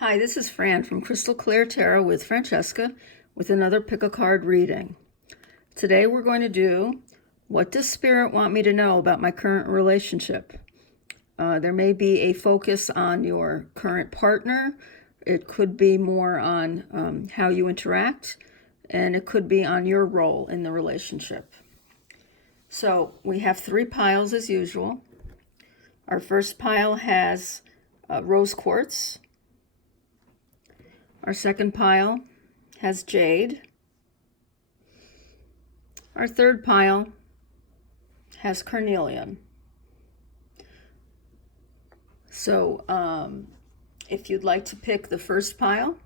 Hi, this is Fran from Crystal Clear Tarot with Francesca with another pick a card reading. Today we're going to do, what does Spirit want me to know about my current relationship? There may be a focus on your current partner. It could be more on how you interact, and it could be on your role in the relationship. So we have 3 piles as usual. Our first pile has rose quartz. Our second pile has jade. Our third pile has carnelian. So if you'd like to pick the first pile,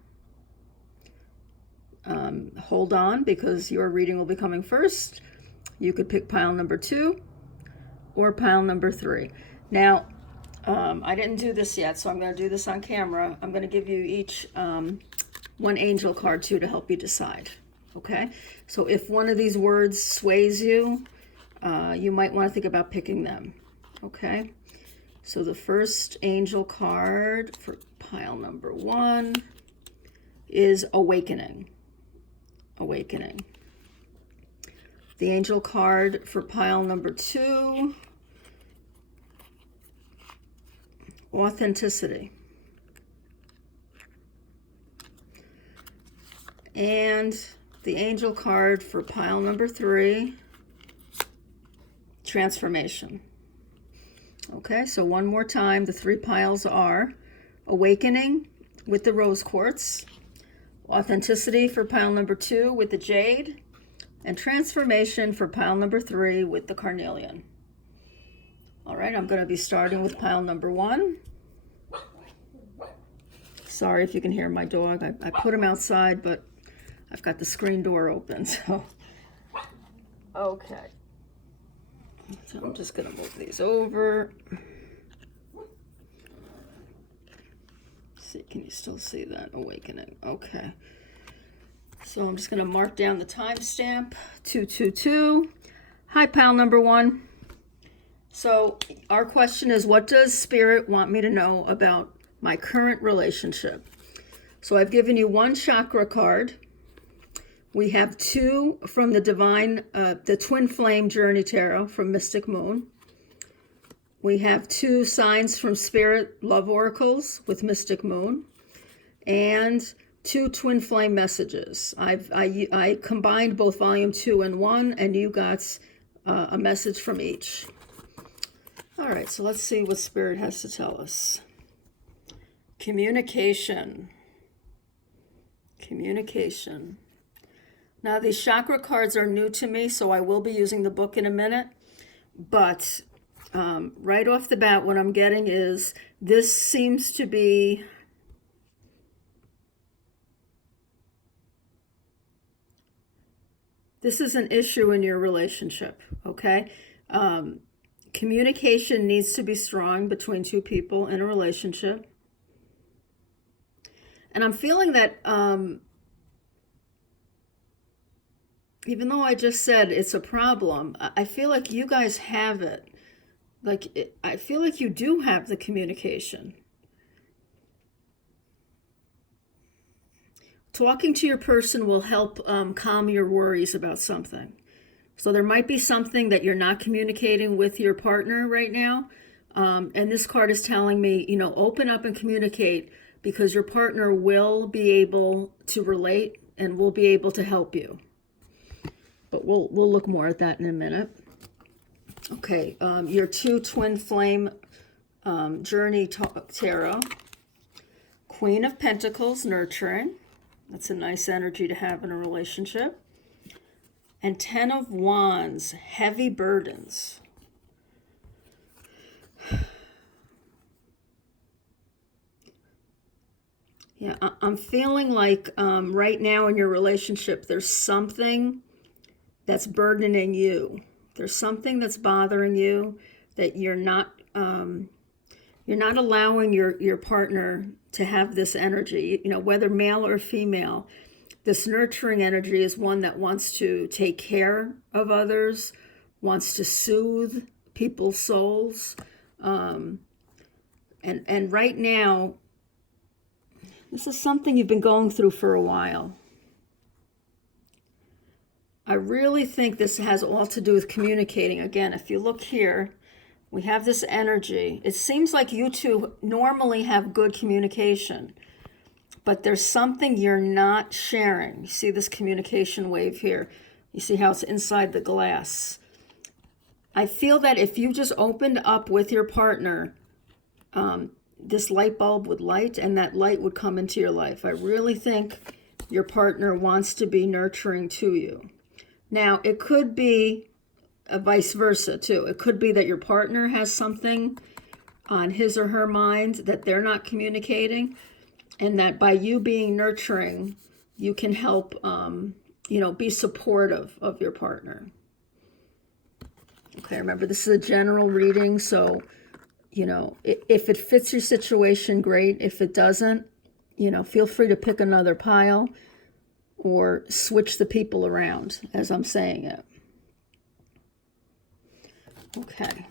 hold on because your reading will be coming first. You could pick pile number 2 or pile number 3. Now, I didn't do this yet, so I'm going to do this on camera. I'm going to give you each one angel card too to help you decide. Okay? So if one of these words sways you, you might want to think about picking them. Okay? So the first angel card for pile number 1 is awakening. Awakening. The angel card for pile number 2, authenticity. And the angel card for pile number 3, transformation. Okay, so one more time, the 3 piles are awakening with the rose quartz, authenticity for pile number 2 with the jade, and transformation for pile number 3 with the carnelian. All right, I'm going to be starting with pile number 1. Sorry if you can hear my dog. I put him outside, but I've got the screen door open, so. Okay. So I'm just going to move these over. See, can you still see that? Awakening. Okay. So I'm just going to mark down the timestamp, 222. Hi, pile number 1. So our question is, what does Spirit want me to know about my current relationship? So I've given you 1 chakra card. We have 2 from the Divine, the Twin Flame Journey Tarot from Mystic Moon. We have 2 signs from Spirit Love Oracles with Mystic Moon, and 2 Twin Flame messages. I combined both volume 2 and 1, and you got a message from each. All right, so let's see what Spirit has to tell us. Communication. Communication. Now, these chakra cards are new to me, so I will be using the book in a minute. But right off the bat, what I'm getting is this seems to be this is an issue in your relationship, okay? Communication needs to be strong between 2 people in a relationship. And I'm feeling that even though I just said it's a problem, I feel like you guys have it. I feel like you do have the communication. Talking to your person will help calm your worries about something. So there might be something that you're not communicating with your partner right now. And this card is telling me, open up and communicate, because your partner will be able to relate and will be able to help you. But we'll look more at that in a minute. Okay, your 2 Twin Flame Journey Tarot. Queen of Pentacles, nurturing. That's a nice energy to have in a relationship. And 10 of Wands, heavy burdens. Yeah, I'm feeling like right now in your relationship, there's something that's burdening you. There's something that's bothering you that you're not allowing your partner to have this energy, whether male or female. This nurturing energy is one that wants to take care of others, wants to soothe people's souls. And right now, This is something you've been going through for a while. I really think this has all to do with communicating. Again, if you look here, we have this energy. It seems like you two normally have good communication, but there's something you're not sharing. You see this communication wave here. You see how it's inside the glass. I feel that if you just opened up with your partner, this light bulb would light and that light would come into your life. I really think your partner wants to be nurturing to you. Now, it could be vice versa too. It could be that your partner has something on his or her mind that they're not communicating, and that by you being nurturing, you can help, be supportive of your partner. Okay, remember, this is a general reading, so, if it fits your situation, great. If it doesn't, feel free to pick another pile or switch the people around as I'm saying it. Okay.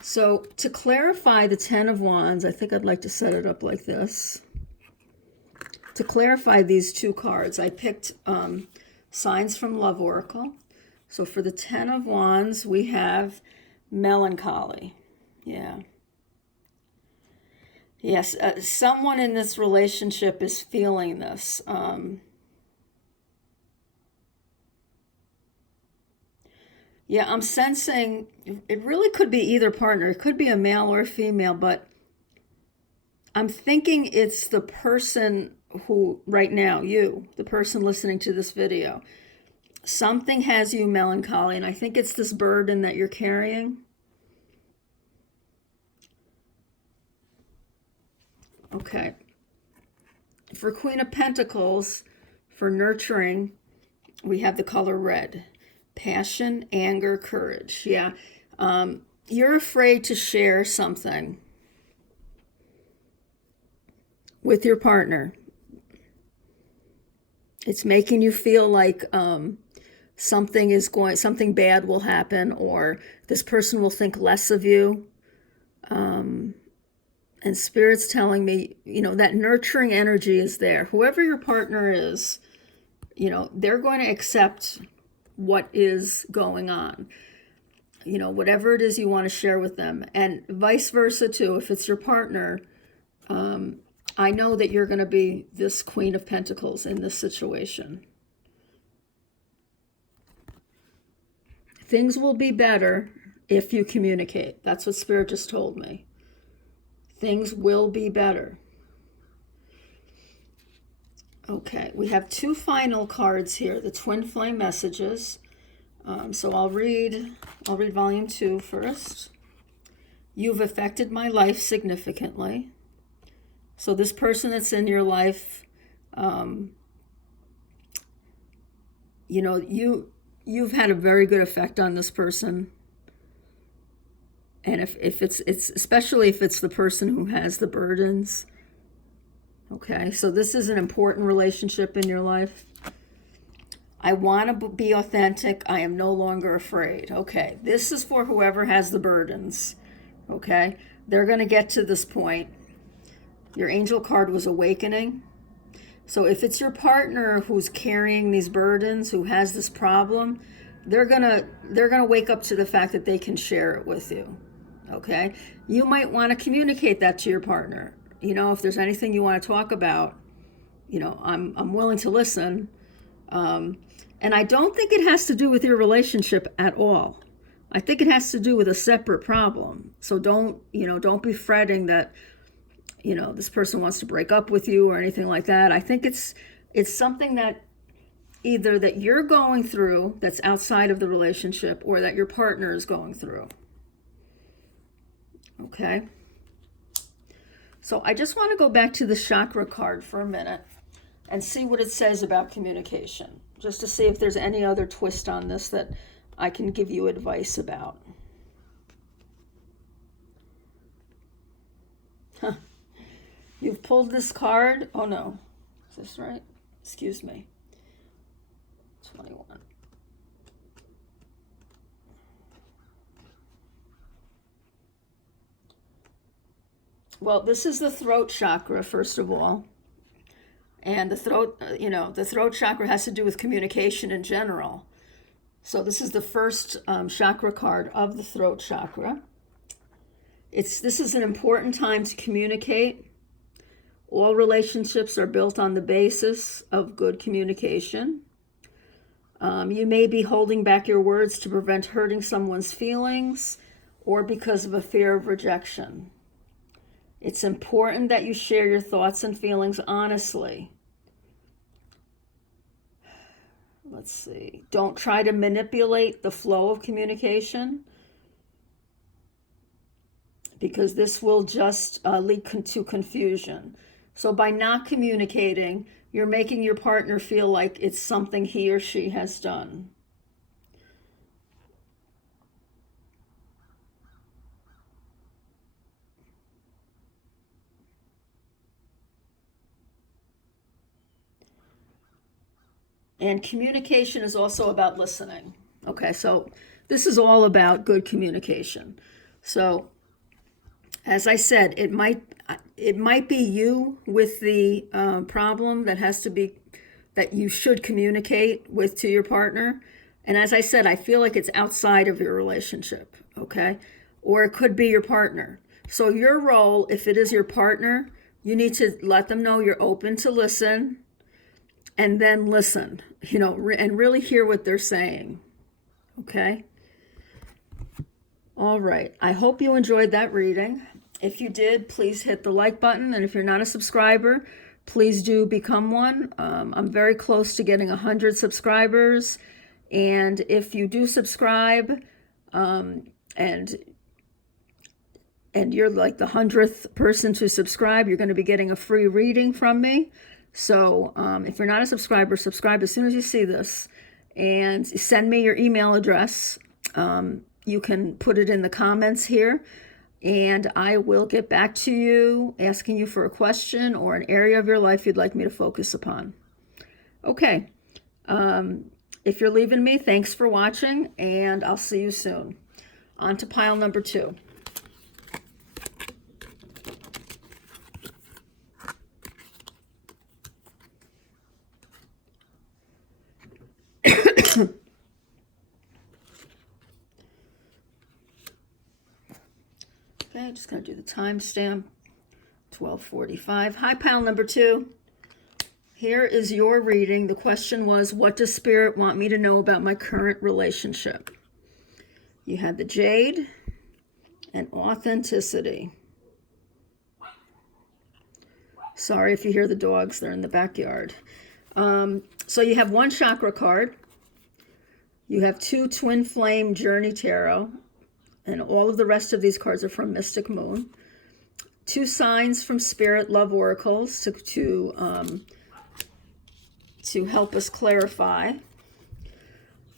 So to clarify the Ten of Wands, I think I'd like to set it up like this. To clarify these two cards, I picked signs from Love Oracle. So for the Ten of Wands, we have melancholy. Yeah. Yes, someone in this relationship is feeling this. Yeah, I'm sensing it really could be either partner. It could be a male or a female, but I'm thinking it's the person who, right now, you, the person listening to this video, something has you melancholy, and I think it's this burden that you're carrying. Okay. For Queen of Pentacles, for nurturing, we have the color red. Passion, anger, courage. Yeah. You're afraid to share something with your partner. It's making you feel like something bad will happen, or this person will think less of you. And Spirit's telling me, that nurturing energy is there. Whoever your partner is, they're going to accept what is going on. Whatever it is you want to share with them. And vice versa too. If it's your partner, I know that you're going to be this Queen of Pentacles in this situation. Things will be better if you communicate. That's what Spirit just told me. Things will be better. Okay, we have two final cards here, the Twin Flame Messages. So I'll read volume 2 first. You've affected my life significantly. So this person that's in your life, you've had a very good effect on this person. And if it's especially if it's the person who has the burdens. Okay, so this is an important relationship in your life. I want to be authentic. I am no longer afraid. Okay, this is for whoever has the burdens. Okay, they're going to get to this point. Your angel card was awakening. So if it's your partner who's carrying these burdens, who has this problem, they're gonna wake up to the fact that they can share it with you. Okay, you might want to communicate that to your partner. If there's anything you want to talk about, I'm willing to listen. And I don't think it has to do with your relationship at all. I think it has to do with a separate problem. So don't be fretting that, this person wants to break up with you or anything like that. I think it's something that either that you're going through that's outside of the relationship, or that your partner is going through. Okay. So I just want to go back to the chakra card for a minute and see what it says about communication, just to see if there's any other twist on this that I can give you advice about. Huh. You've pulled this card. Oh no, is this right? Excuse me. 21. Well, this is the throat chakra, first of all. And the throat, the throat chakra has to do with communication in general. So this is the first chakra card of the throat chakra. This is an important time to communicate. All relationships are built on the basis of good communication. You may be holding back your words to prevent hurting someone's feelings or because of a fear of rejection. It's important that you share your thoughts and feelings honestly. Let's see. Don't try to manipulate the flow of communication, because this will just lead to confusion. So by not communicating, you're making your partner feel like it's something he or she has done. And communication is also about listening. Okay, so this is all about good communication. So, as I said, it might be you with the problem that you should communicate with to your partner. And as I said, I feel like it's outside of your relationship, okay? Or it could be your partner. So your role, if it is your partner, you need to let them know you're open to listen, and then listen, and really hear what they're saying, okay? All right, I hope you enjoyed that reading. If you did, please hit the like button, and if you're not a subscriber, please do become one. I'm very close to getting 100 subscribers, and if you do subscribe, and you're like the 100th person to subscribe, you're going to be getting a free reading from me. So if you're not a subscriber, subscribe as soon as you see this, and send me your email address. You can put it in the comments here, and I will get back to you asking you for a question or an area of your life you'd like me to focus upon. Okay. If you're leaving me, thanks for watching, and I'll see you soon. On to pile number 2. Okay, just going to do the timestamp, 12:45. Hi, pile number 2. Here is your reading. The question was, what does Spirit want me to know about my current relationship? You had the Jade and Authenticity. Sorry if you hear the dogs, they're in the backyard. So you have one chakra card. You have 2 Twin Flame Journey Tarot. And all of the rest of these cards are from Mystic Moon. 2 signs from Spirit Love Oracles to help us clarify.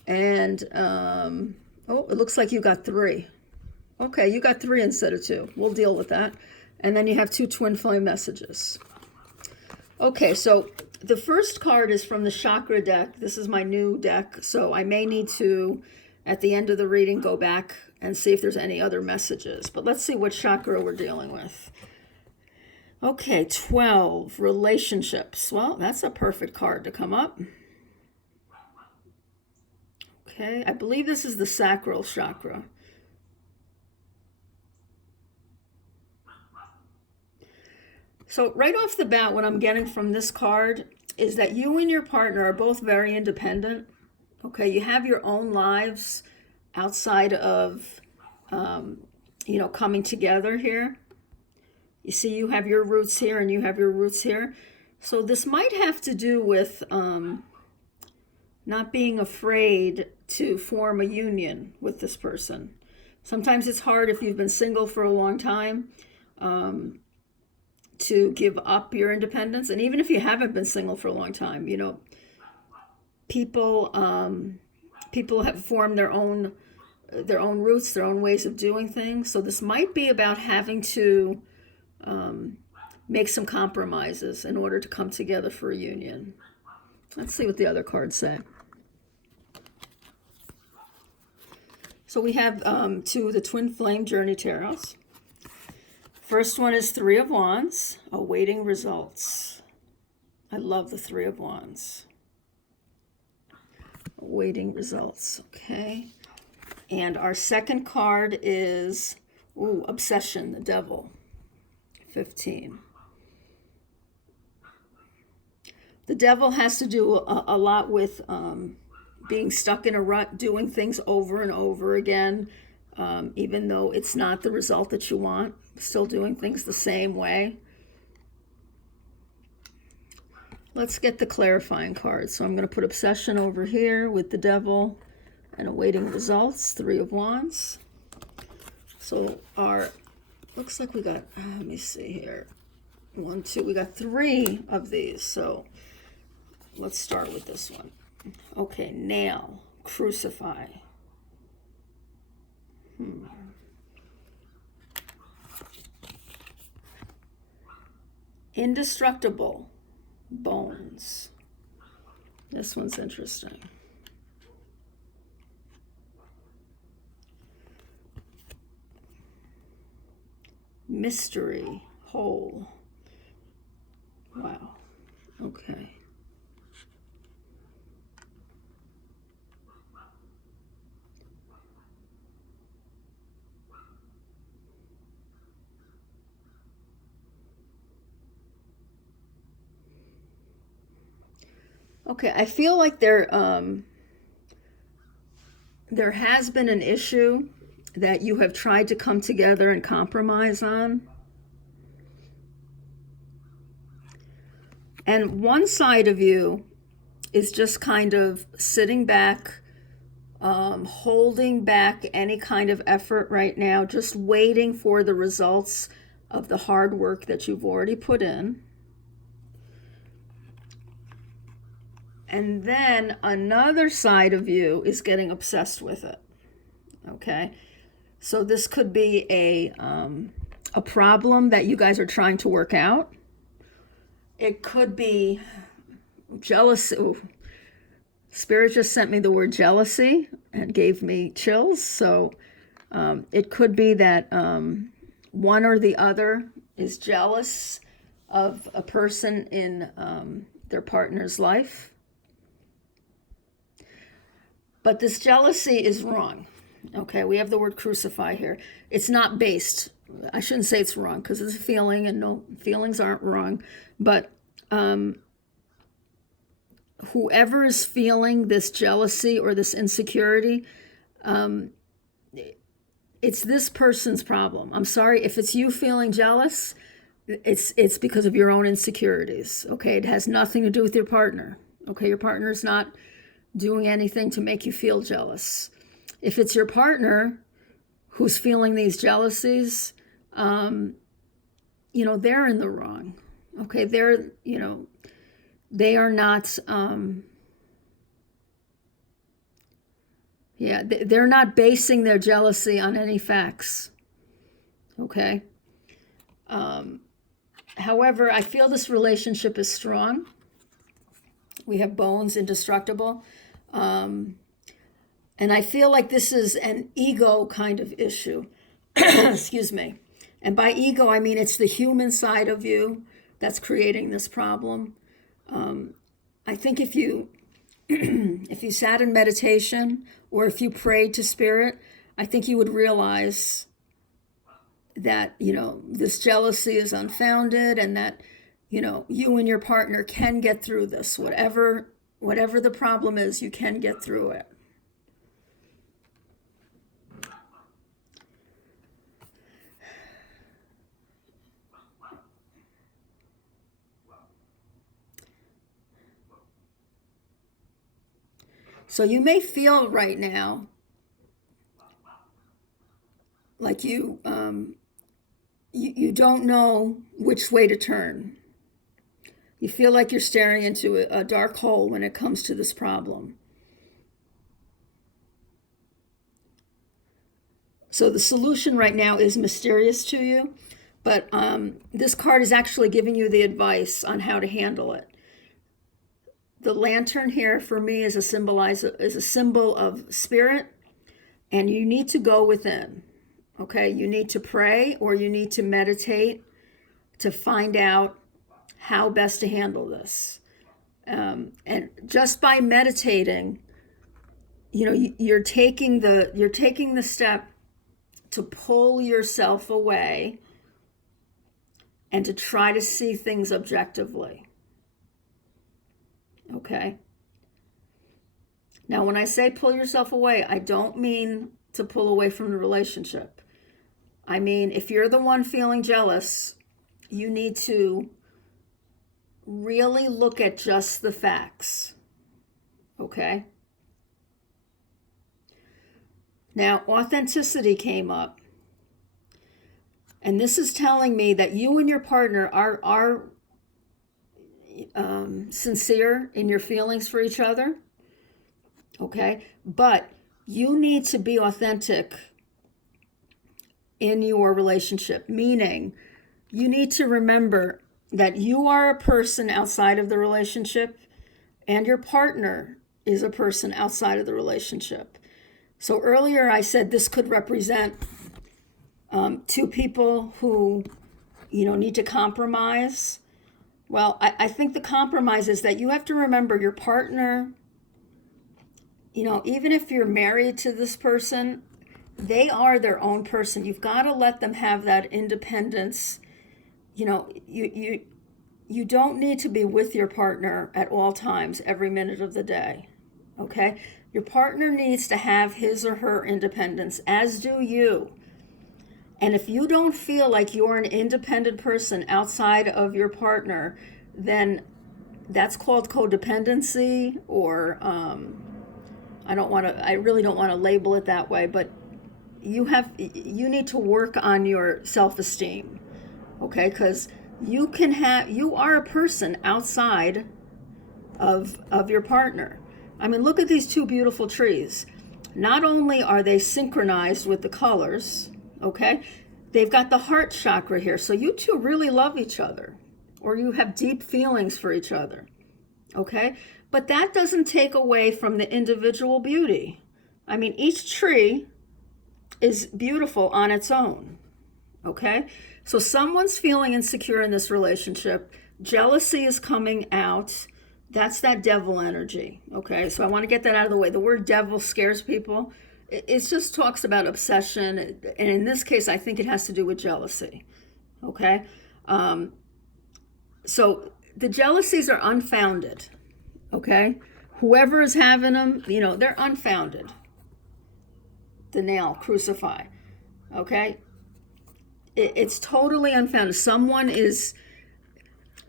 And, it looks like you got 3. Okay, you got 3 instead of 2. We'll deal with that. And then you have 2 Twin Flame messages. Okay, so the first card is from the chakra deck. This is my new deck, so I may need to, at the end of the reading, go back and see if there's any other messages. But let's see what chakra we're dealing with. Okay, 12, relationships. Well, that's a perfect card to come up. Okay, I believe this is the sacral chakra. So right off the bat, what I'm getting from this card is that you and your partner are both very independent. Okay, you have your own lives outside of, coming together here. You see, you have your roots here and you have your roots here. So this might have to do with not being afraid to form a union with this person. Sometimes it's hard if you've been single for a long time to give up your independence. And even if you haven't been single for a long time, people have formed their own roots, their own ways of doing things. So this might be about having to make some compromises in order to come together for a union. Let's see what the other cards say. So we have 2 of the Twin Flame Journey Tarots. First one is Three of Wands, awaiting results. I love the Three of Wands. Awaiting results, okay. And our second card is, obsession, the devil, 15. The devil has to do a lot with being stuck in a rut, doing things over and over again, even though it's not the result that you want, still doing things the same way. Let's get the clarifying card. So I'm going to put obsession over here with the devil and awaiting results, Three of Wands. So looks like we got, let me see here. 1, 2, we got 3 of these. So let's start with this one. Okay, nail, crucify. Indestructible, bones. This one's interesting. Mystery, whole. Wow. Okay. Okay, I feel like there has been an issue that you have tried to come together and compromise on. And one side of you is just kind of sitting back, holding back any kind of effort right now, just waiting for the results of the hard work that you've already put in. And then another side of you is getting obsessed with it. Okay? So this could be a problem that you guys are trying to work out. It could be jealousy. Ooh. Spirit just sent me the word jealousy and gave me chills. So it could be that one or the other is jealous of a person in their partner's life. But this jealousy is wrong. Okay, we have the word crucify here. It's not based. I shouldn't say it's wrong because it's a feeling and no, feelings aren't wrong. But whoever is feeling this jealousy or this insecurity, it's this person's problem. I'm sorry, if it's you feeling jealous, it's because of your own insecurities. Okay, it has nothing to do with your partner. Okay, your partner is not doing anything to make you feel jealous. If it's your partner who's feeling these jealousies, they're in the wrong. Okay, they are not, they're not basing their jealousy on any facts. Okay. However, I feel this relationship is strong. We have bones, indestructible. And I feel like this is an ego kind of issue. Excuse me. And by ego, I mean it's the human side of you that's creating this problem. I think if you if you sat in meditation or if you prayed to Spirit, I think you would realize that, this jealousy is unfounded and that, you and your partner can get through this. Whatever the problem is, you can get through it. So you may feel right now like you don't know which way to turn. You feel like you're staring into a dark hole when it comes to this problem. So the solution right now is mysterious to you, but this card is actually giving you the advice on how to handle it. The lantern here for me is a symbol of spirit, and you need to go within. Okay, you need to pray or you need to meditate to find out how best to handle this. And just by meditating, you're taking the step to pull yourself away and to try to see things objectively. Okay? Now, when I say pull yourself away, I don't mean to pull away from the relationship. I mean, if you're the one feeling jealous, you need to really look at just the facts. Okay? Now, authenticity came up. And this is telling me that you and your partner are sincere in your feelings for each other. Okay? But you need to be authentic in your relationship, meaning you need to remember that you are a person outside of the relationship and your partner is a person outside of the relationship. So earlier I said this could represent two people who, need to compromise. Well, I think the compromise is that you have to remember your partner, even if you're married to this person, they are their own person. You've got to let them have that independence. You don't need to be with your partner at all times, every minute of the day. Okay? Your partner needs to have his or her independence, as do you. And if you don't feel like you're an independent person outside of your partner, then that's called codependency, or I really don't want to label it that way, but you need to work on your self-esteem. Okay? Because you are a person outside of your partner. I mean, look at these two beautiful trees. Not only are they synchronized with the colors, okay, they've got the heart chakra here. So you two really love each other, or you have deep feelings for each other, okay? But that doesn't take away from the individual beauty. I mean, each tree is beautiful on its own, okay? So someone's feeling insecure in this relationship. Jealousy is coming out. That's that devil energy, okay? So I want to get that out of the way. The word devil scares people. It just talks about obsession. And in this case, I think it has to do with jealousy, okay? So the jealousies are unfounded, okay? Whoever is having them, they're unfounded. The nail, crucify, okay? It's totally unfounded. Someone is...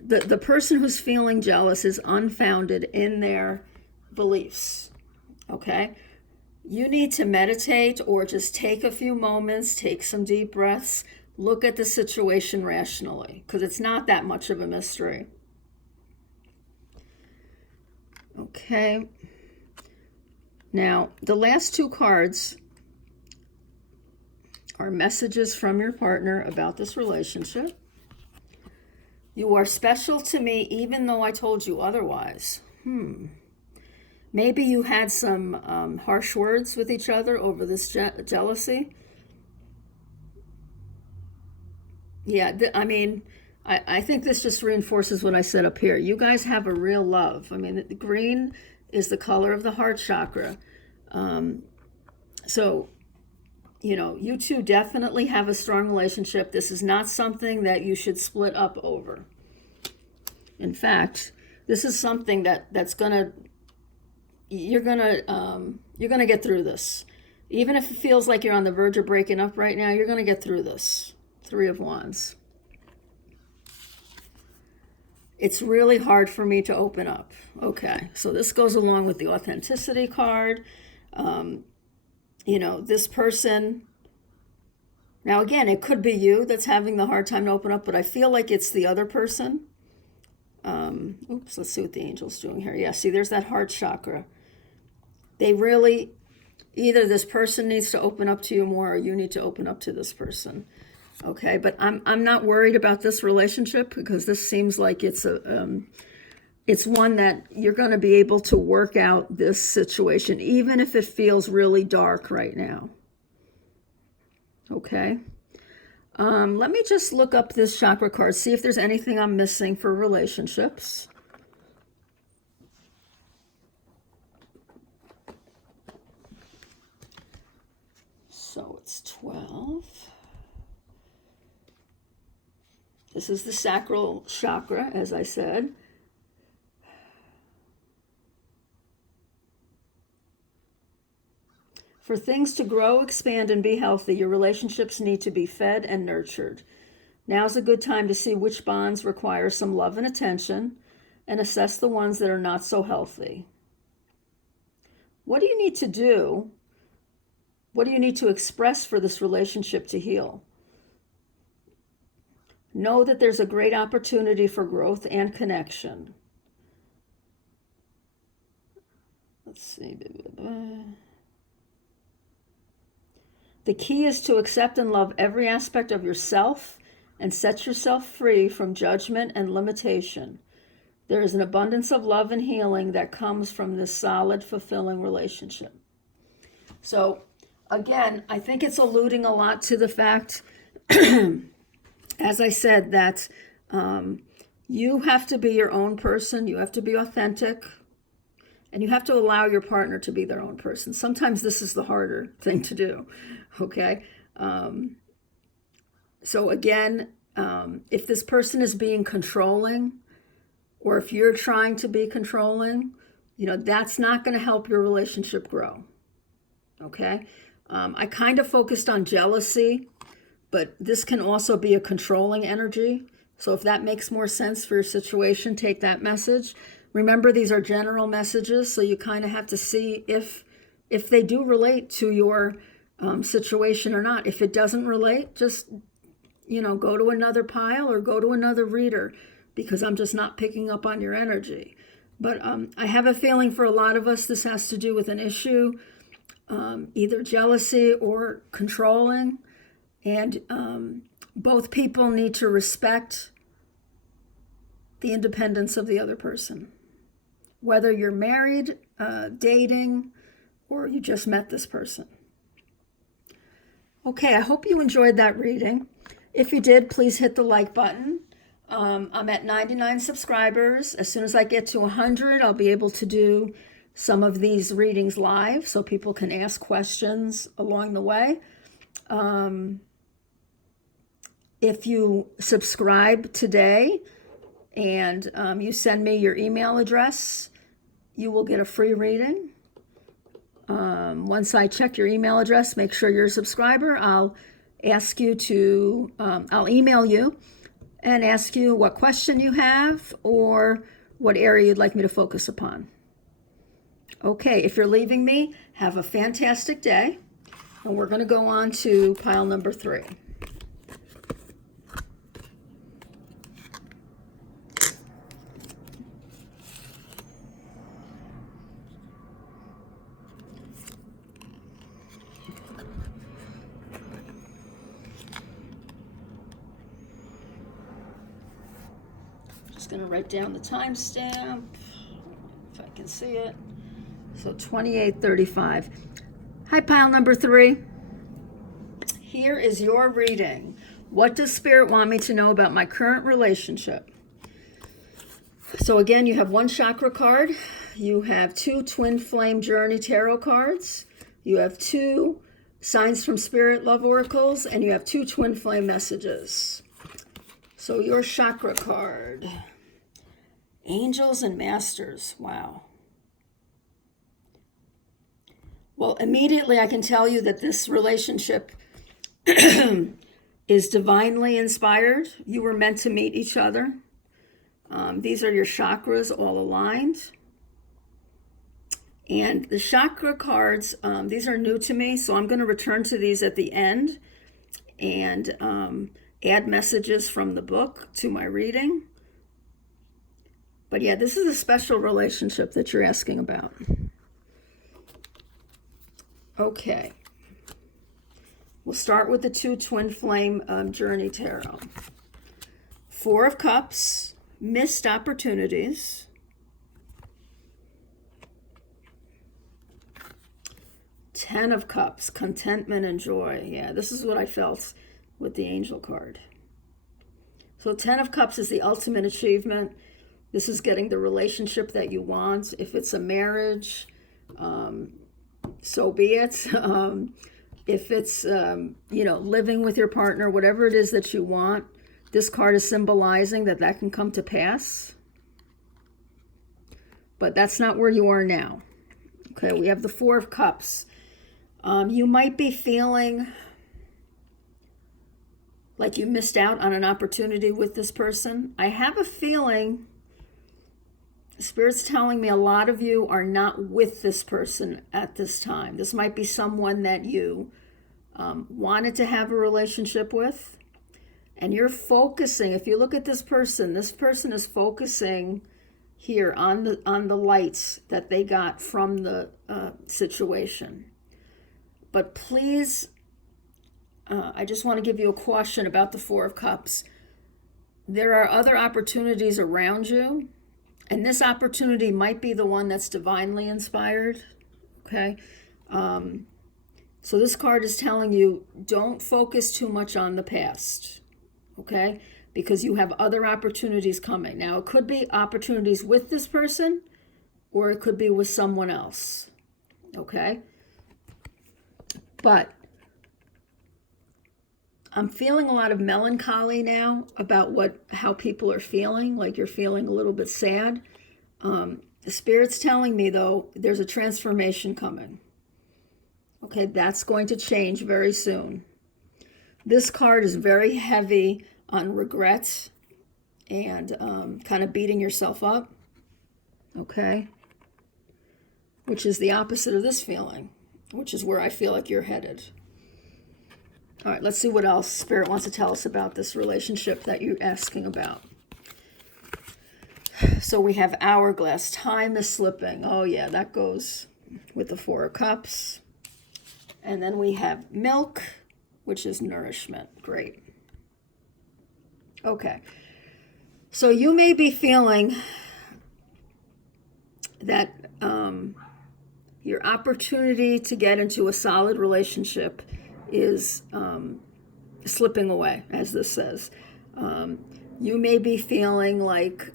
The person who's feeling jealous is unfounded in their beliefs, okay? You need to meditate or just take a few moments, take some deep breaths, look at the situation rationally, because it's not that much of a mystery. Okay. Now, the last two cards are messages from your partner about this relationship. You are special to me even though I told you otherwise. Maybe you had some harsh words with each other over this jealousy. Yeah, I think this just reinforces what I said up here. You guys have a real love. I mean, the green is the color of the heart chakra. So, you two definitely have a strong relationship. This is not something that you should split up over. In fact, this is something you're gonna get through this. Even if it feels like you're on the verge of breaking up right now, you're gonna get through this. 3 of Wands. It's really hard for me to open up. Okay, so this goes along with the authenticity card. This person, now again, it could be you that's having the hard time to open up, but I feel like it's the other person. Let's see what the angel's doing here. Yeah, see, there's that heart chakra. They really, either this person needs to open up to you more or you need to open up to this person. Okay, but I'm not worried about this relationship because this seems like it's one that you're going to be able to work out this situation, even if it feels really dark right now. Okay. Let me just look up this chakra card, see if there's anything I'm missing for relationships. So it's 12. This is the sacral chakra, as I said. For things to grow, expand, and be healthy, your relationships need to be fed and nurtured. Now's a good time to see which bonds require some love and attention and assess the ones that are not so healthy. What do you need to do? What do you need to express for this relationship to heal? Know that there's a great opportunity for growth and connection. Let's see. The key is to accept and love every aspect of yourself and set yourself free from judgment and limitation. There is an abundance of love and healing that comes from this solid, fulfilling relationship. So, again, I think it's alluding a lot to the fact, as I said, that you have to be your own person. You have to be authentic. And you have to allow your partner to be their own person. Sometimes this is the harder thing to do, okay? So again, if this person is being controlling, or if you're trying to be controlling, that's not going to help your relationship grow, okay? I kind of focused on jealousy, but this can also be a controlling energy. So if that makes more sense for your situation, take that message. Remember, these are general messages, so you kind of have to see if they do relate to your situation or not. If it doesn't relate, just, go to another pile or go to another reader, because I'm just not picking up on your energy. But I have a feeling for a lot of us, this has to do with an issue, either jealousy or controlling. And both people need to respect the independence of the other person. Whether you're married, dating, or you just met this person. Okay, I hope you enjoyed that reading. If you did, please hit the like button. I'm at 99 subscribers. As soon as I get to 100, I'll be able to do some of these readings live so people can ask questions along the way. If you subscribe today and you send me your email address, you will get a free reading. Once I check your email address, make sure you're a subscriber, I'll ask you to, I'll email you and ask you what question you have or what area you'd like me to focus upon. Okay, if you're leaving me, have a fantastic day. And we're going to go on to pile number 3. Just going to write down the timestamp, if I can see it. So 28:35. Hi, pile number 3. Here is your reading. What does Spirit want me to know about my current relationship? So again, you have 1 chakra card. You have 2 Twin Flame Journey Tarot cards. You have 2 Signs from Spirit Love Oracles. And you have 2 Twin Flame messages. So your chakra card. Angels and Masters. Wow. Well, immediately I can tell you that this relationship is divinely inspired. You were meant to meet each other. These are your chakras all aligned. And the chakra cards, these are new to me, so I'm going to return to these at the end and add messages from the book to my reading. But yeah, this is a special relationship that you're asking about. Okay. We'll start with the 2 Twin Flame Journey Tarot. 4 of Cups, missed opportunities. Ten of Cups, contentment and joy. Yeah, this is what I felt with the Angel card. So Ten of Cups is the ultimate achievement. This is getting the relationship that you want. If it's a marriage, so be it. If it's, living with your partner, whatever it is that you want, this card is symbolizing that that can come to pass. But that's not where you are now. Okay, we have the Four of Cups. You might be feeling like you missed out on an opportunity with this person. I have a feeling, Spirit's telling me a lot of you are not with this person at this time. This might be someone that you wanted to have a relationship with, and you're focusing. If you look at this person is focusing here on the lights that they got from the situation. But please, I just want to give you a caution about the Four of Cups. There are other opportunities around you, and this opportunity might be the one that's divinely inspired, okay? So this card is telling you, don't focus too much on the past, okay? Because you have other opportunities coming. Now, it could be opportunities with this person, or it could be with someone else, okay? But I'm feeling a lot of melancholy now about how people are feeling, like you're feeling a little bit sad. The Spirit's telling me, though, there's a transformation coming. Okay, that's going to change very soon. This card is very heavy on regret and kind of beating yourself up, okay? Which is the opposite of this feeling, which is where I feel like you're headed. All right, let's see what else Spirit wants to tell us about this relationship that you're asking about. So we have Hourglass. Time is slipping. Oh, yeah, that goes with the Four of Cups. And then we have Milk, which is nourishment. Great. Okay. So you may be feeling that your opportunity to get into a solid relationship is slipping away, as this says. You may be feeling like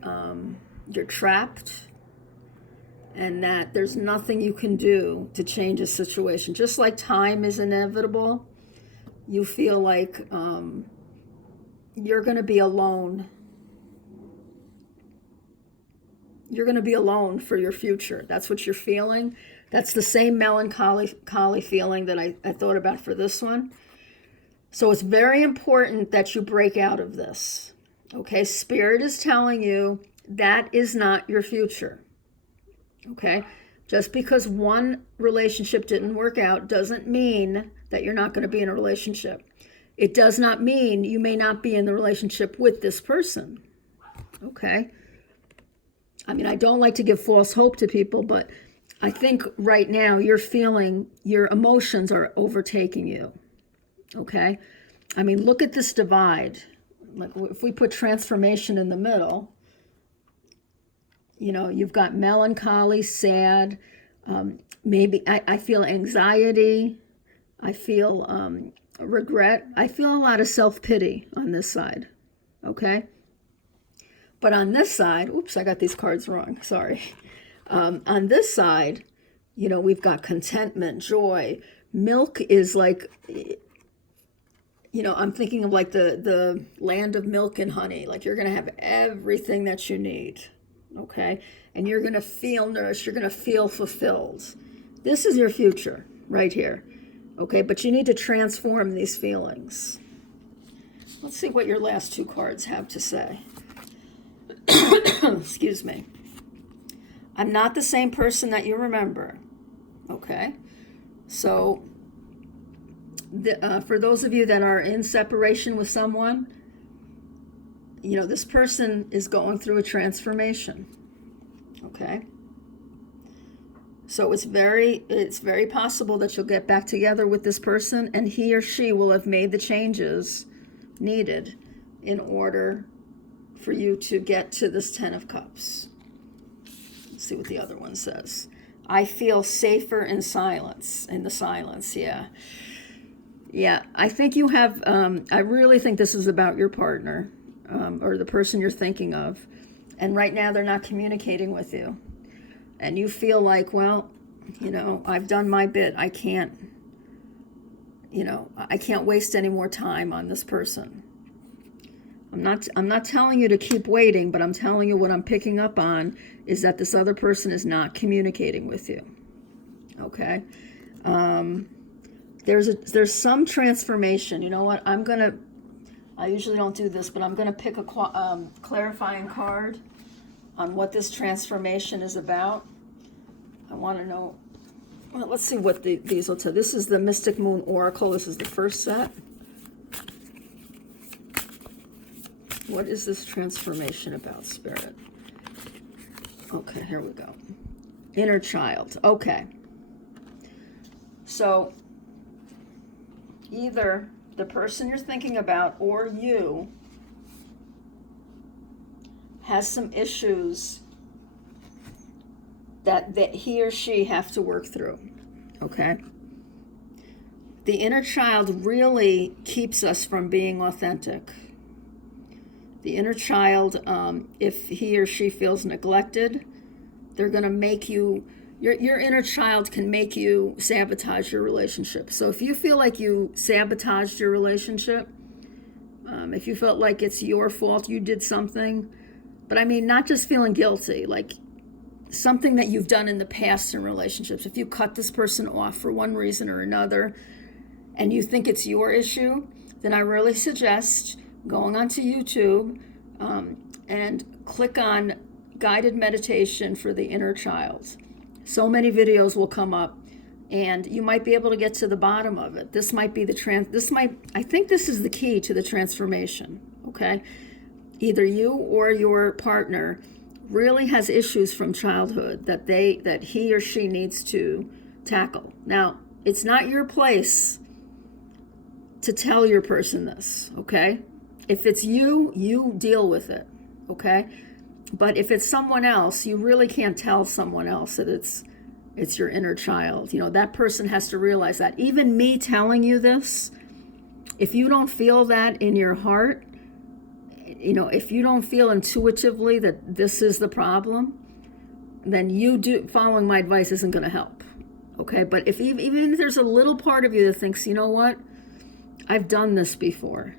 you're trapped and that there's nothing you can do to change a situation. Just like time is inevitable, you feel like you're going to be alone. You're going to be alone for your future. That's what you're feeling. That's the same melancholy feeling that I thought about for this one. So it's very important that you break out of this. Okay, Spirit is telling you that is not your future. Okay, just because one relationship didn't work out doesn't mean that you're not going to be in a relationship. It does not mean you may not be in the relationship with this person. Okay, I mean, I don't like to give false hope to people, but I think right now you're feeling your emotions are overtaking you. Okay, I mean, look at this divide. Like if we put transformation in the middle, you've got melancholy, sad, maybe I feel anxiety, I feel regret, I feel a lot of self-pity on this side, okay? But on this side, oops, I got these cards wrong, sorry. On this side, we've got contentment, joy. Milk is like, I'm thinking of like the land of milk and honey. Like you're going to have everything that you need, okay? And you're going to feel nourished. You're going to feel fulfilled. This is your future right here, okay? But you need to transform these feelings. Let's see what your last two cards have to say. Excuse me. I'm not the same person that you remember, okay? So for those of you that are in separation with someone, this person is going through a transformation, okay? So it's very possible that you'll get back together with this person and he or she will have made the changes needed in order for you to get to this Ten of Cups. Let's see what the other one says. I feel safer in silence, in the silence. Yeah. Yeah, I think you have, I really think this is about your partner, or the person you're thinking of. And right now they're not communicating with you. And you feel like, well, I've done my bit. I can't waste any more time on this person. I'm not telling you to keep waiting, but I'm telling you what I'm picking up on is that this other person is not communicating with you. Okay? There's some transformation. You know what? I usually don't do this, but I'm gonna pick a clarifying card on what this transformation is about. I want to know. Well, let's see what these will tell. This is the Mystic Moon Oracle. This is the first set. What is this transformation about, Spirit? Okay, here we go. Inner child. Okay. So, either the person you're thinking about or you has some issues that he or she have to work through. Okay? The inner child really keeps us from being authentic. The inner child, if he or she feels neglected, they're going to make you, your inner child can make you sabotage your relationship. So if you feel like you sabotaged your relationship, if you felt like it's your fault, you did something, but I mean, not just feeling guilty, like something that you've done in the past in relationships. If you cut this person off for one reason or another, and you think it's your issue, then I really suggest going onto YouTube and click on guided meditation for the inner child. So many videos will come up, and you might be able to get to the bottom of it. This might be I think this is the key to the transformation. Okay, either you or your partner really has issues from childhood that he or she needs to tackle. Now, it's not your place to tell your person this, okay? If it's you, you deal with it, okay? But if it's someone else, you really can't tell someone else that it's your inner child. That person has to realize that. Even me telling you this, if you don't feel that in your heart, if you don't feel intuitively that this is the problem, then following my advice isn't going to help. Okay? But even if there's a little part of you that thinks, you know what? I've done this before.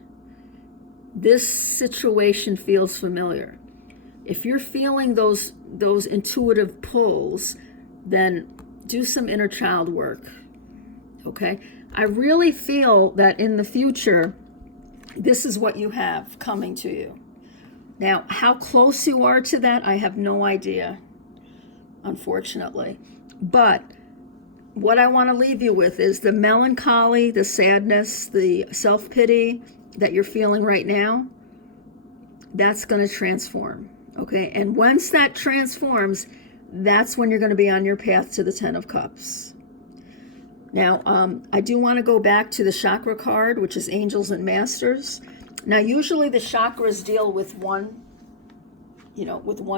This situation feels familiar. If you're feeling those intuitive pulls, then do some inner child work. Okay? I really feel that in the future, this is what you have coming to you. Now, how close you are to that, I have no idea, unfortunately. But what I want to leave you with is the melancholy, the sadness, the self-pity that you're feeling right now, that's going to transform, okay? And once that transforms, that's when you're going to be on your path to the 10 of Cups. Now, I do want to go back to the chakra card, which is Angels and Masters. Now, usually the chakras deal with one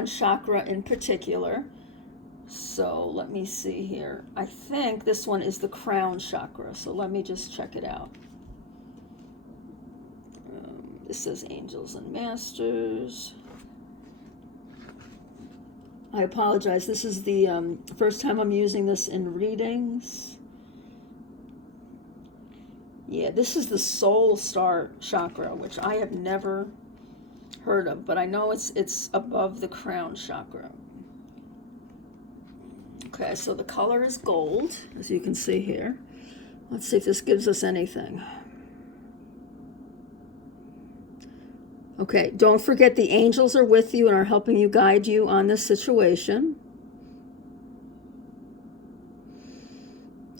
chakra in particular. So let me see here. I think this one is the crown chakra. So let me just check it out. This says Angels and Masters. I apologize. This is the first time I'm using this in readings. Yeah, this is the soul star chakra, which I have never heard of, but I know it's above the crown chakra. Okay, so the color is gold, as you can see here. Let's see if this gives us anything. Okay, don't forget the angels are with you and are helping you, guide you on this situation.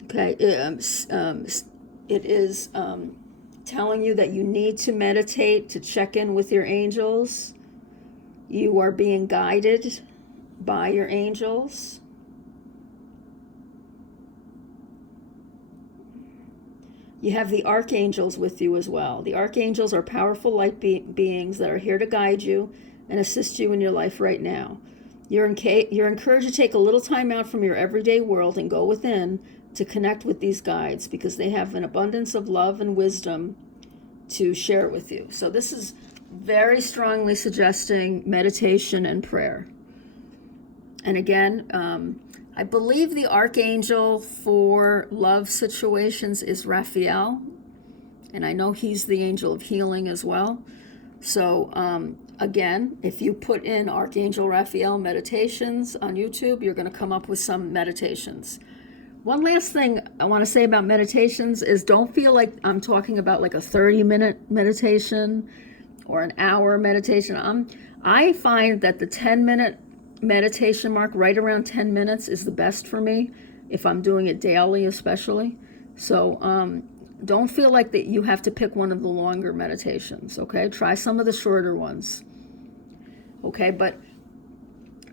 Okay, it is telling you that you need to meditate to check in with your angels. You are being guided by your angels. You have the archangels with you as well. The archangels are powerful light beings that are here to guide you and assist you in your life right now. You're encouraged to take a little time out from your everyday world and go within to connect with these guides because they have an abundance of love and wisdom to share with you. So this is very strongly suggesting meditation and prayer. And again, I believe the archangel for love situations is Raphael, and I know he's the angel of healing as well. So again, if you put in Archangel Raphael meditations on YouTube, you're going to come up with some meditations. One last thing I want to say about meditations is don't feel like I'm talking about like a 30-minute meditation or an hour meditation. I find that the 10-minute meditation mark, right around 10 minutes, is the best for me if I'm doing it daily especially. So don't feel like that you have to pick one of the longer meditations, okay? Try some of the shorter ones, okay? But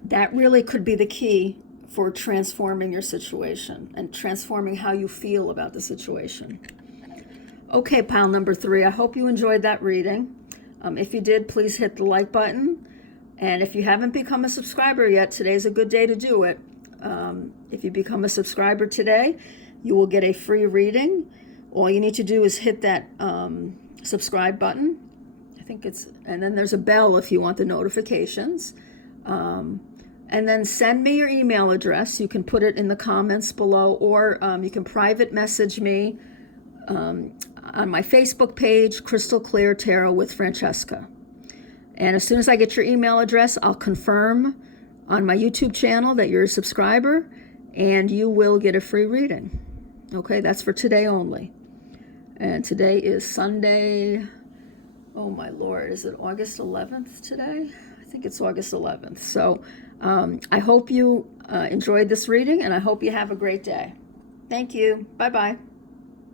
that really could be the key for transforming your situation and transforming how you feel about the situation. Okay, pile number 3, I hope you enjoyed that reading. If you did, please hit the like button. And if you haven't become a subscriber yet, today's a good day to do it. If you become a subscriber today, you will get a free reading. All you need to do is hit that subscribe button. And then there's a bell if you want the notifications. And then send me your email address. You can put it in the comments below, or you can private message me on my Facebook page, Crystal Clear Tarot with Francesca. And as soon as I get your email address, I'll confirm on my YouTube channel that you're a subscriber, and you will get a free reading. Okay, that's for today only. And today is Sunday. Oh my Lord, is it August 11th today? I think it's August 11th. So I hope you enjoyed this reading, and I hope you have a great day. Thank you. Bye-bye.